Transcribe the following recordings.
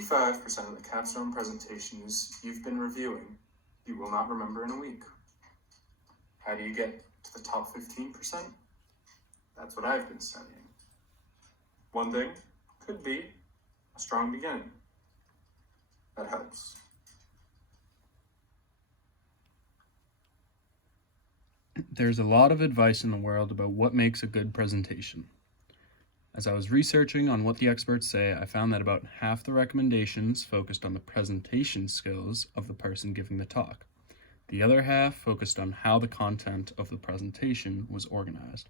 85% of the Capstone presentations you've been reviewing, you will not remember in a week. How do you get to the top 15%? That's what I've been studying. One thing could be a strong beginning. That helps. There's a lot of advice in the world about what makes a good presentation. As I was researching on what the experts say, I found that about half the recommendations focused on the presentation skills of the person giving the talk. The other half focused on how the content of the presentation was organized.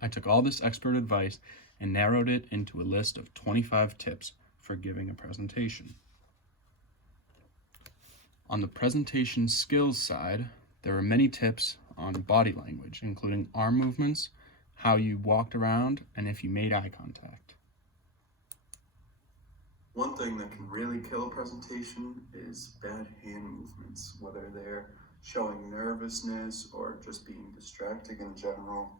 I took all this expert advice and narrowed it into a list of 25 tips for giving a presentation. On the presentation skills side, there are many tips on body language, including arm movements, how you walked around, and if you made eye contact. One thing that can really kill a presentation is bad hand movements, whether they're showing nervousness or just being distracting in general.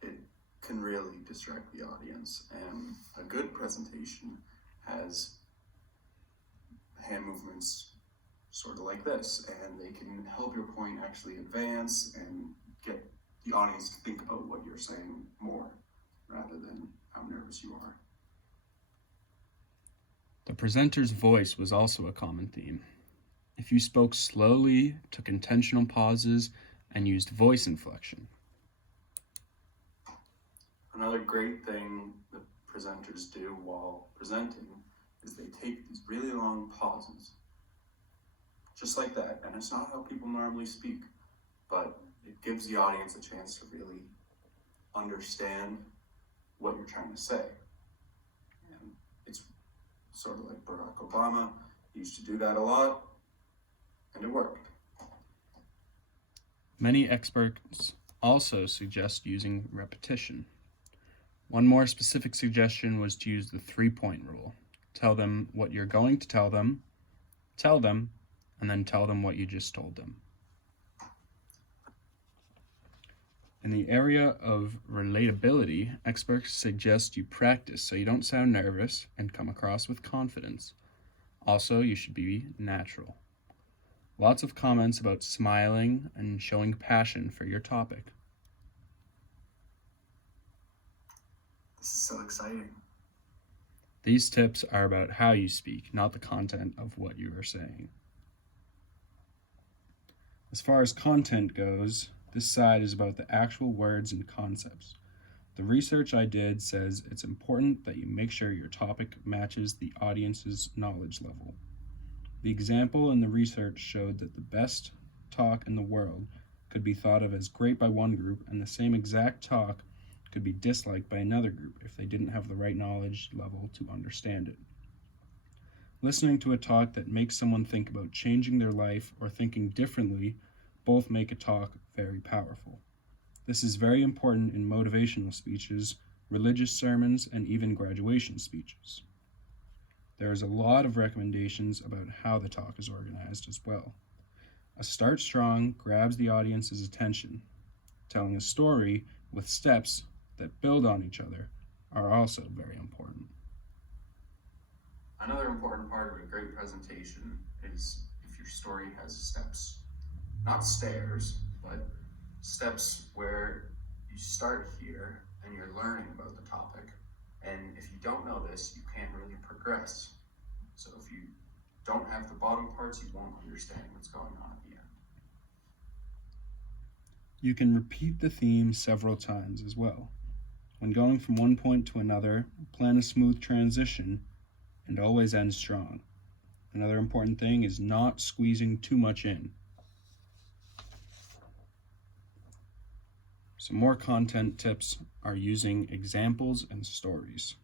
It can really distract the audience, and a good presentation has hand movements sort of like this, and they can help your point actually advance and get the audience to think about what you're saying more rather than how nervous you are. The presenter's voice was also a common theme. If you spoke slowly, took intentional pauses, and used voice inflection. Another great thing that presenters do while presenting is they take these really long pauses. Just like that, and it's not how people normally speak, but it gives the audience a chance to really understand what you're trying to say. And it's sort of like Barack Obama. He used to do that a lot, and it worked. Many experts also suggest using repetition. One more specific suggestion was to use the 3-point rule. Tell them what you're going to tell them, and then tell them what you just told them. In the area of relatability, experts suggest you practice so you don't sound nervous and come across with confidence. Also, you should be natural. Lots of comments about smiling and showing passion for your topic. This is so exciting. These tips are about how you speak, not the content of what you are saying. As far as content goes, this side is about the actual words and concepts. The research I did says it's important that you make sure your topic matches the audience's knowledge level. The example in the research showed that the best talk in the world could be thought of as great by one group, and the same exact talk could be disliked by another group if they didn't have the right knowledge level to understand it. Listening to a talk that makes someone think about changing their life or thinking differently both make a talk very powerful. This is very important in motivational speeches, religious sermons, and even graduation speeches. There is a lot of recommendations about how the talk is organized as well. A start strong grabs the audience's attention. Telling a story with steps that build on each other are also very important. Another important part of a great presentation is if your story has steps. Not stairs, but steps where you start here and you're learning about the topic. And if you don't know this, you can't really progress. So if you don't have the bottom parts, you won't understand what's going on at the end. You can repeat the theme several times as well. When going from one point to another, plan a smooth transition and always end strong. Another important thing is not squeezing too much in. Some more content tips are using examples and stories.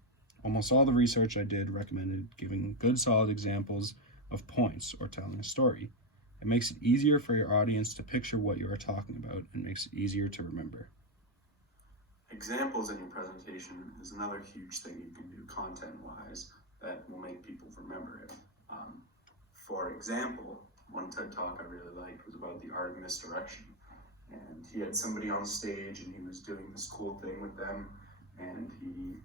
Almost all the research I did recommended giving good solid examples of points or telling a story. It makes it easier for your audience to picture what you are talking about and makes it easier to remember. Examples in your presentation is another huge thing you can do content-wise that will make people remember it. For example, one TED Talk I really liked was about the art of misdirection. And he had somebody on stage and he was doing this cool thing with them, and he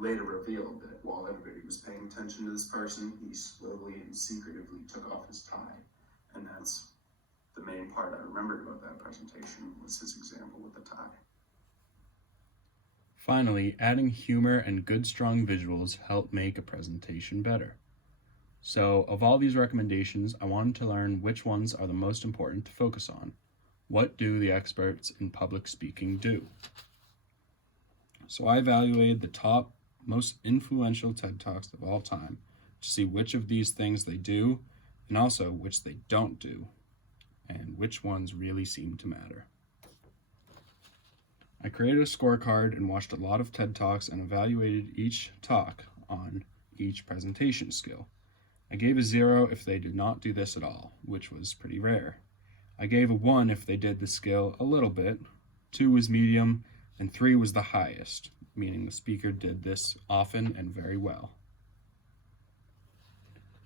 later revealed that while everybody was paying attention to this person, he slowly and secretively took off his tie. And that's the main part I remembered about that presentation, was his example with the tie. Finally, adding humor and good strong visuals help make a presentation better. So, of all these recommendations, I wanted to learn which ones are the most important to focus on. What do the experts in public speaking do? So I evaluated the top, most influential TED Talks of all time to see which of these things they do and also which they don't do, and which ones really seem to matter. I created a scorecard and watched a lot of TED Talks and evaluated each talk on each presentation skill. I gave a 0 if they did not do this at all, which was pretty rare. I gave a 1 if they did the skill a little bit, 2 was medium, and 3 was the highest, meaning the speaker did this often and very well.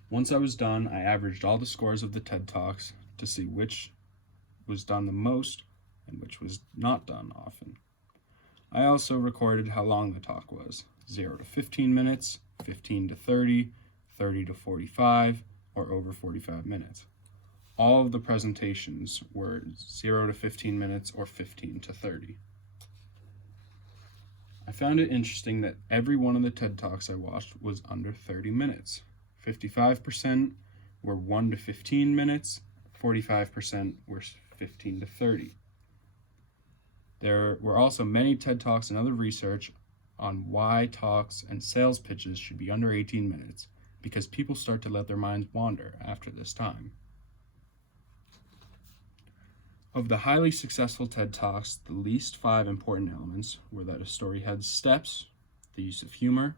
Once I was done, I averaged all the scores of the TED Talks to see which was done the most and which was not done often. I also recorded how long the talk was, 0 to 15 minutes, 15 to 30, 30 to 45, or over 45 minutes. All of the presentations were 0 to 15 minutes or 15 to 30. I found it interesting that every one of the TED Talks I watched was under 30 minutes. 55% were 1 to 15 minutes, 45% were 15 to 30. There were also many TED Talks and other research on why talks and sales pitches should be under 18 minutes, because people start to let their minds wander after this time. Of the highly successful TED Talks, the least 5 important elements were that a story had steps, the use of humor,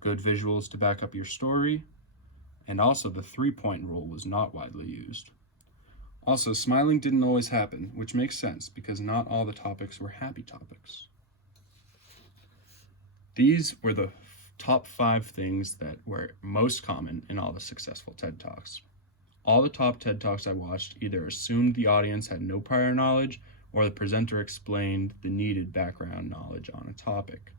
good visuals to back up your story, and also the 3-point rule was not widely used. Also, smiling didn't always happen, which makes sense because not all the topics were happy topics. These were the top 5 things that were most common in all the successful TED Talks. All the top TED Talks I watched either assumed the audience had no prior knowledge or the presenter explained the needed background knowledge on a topic.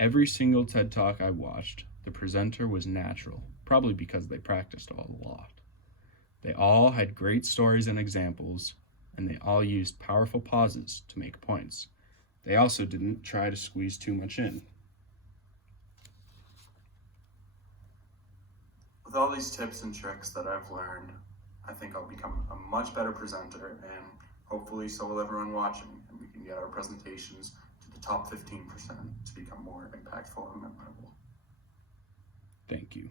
Every single TED Talk I watched, the presenter was natural, probably because they practiced a lot. They all had great stories and examples, and they all used powerful pauses to make points. They also didn't try to squeeze too much in. With all these tips and tricks that I've learned, I think I'll become a much better presenter, and hopefully so will everyone watching, and we can get our presentations to the top 15% to become more impactful and memorable. Thank you.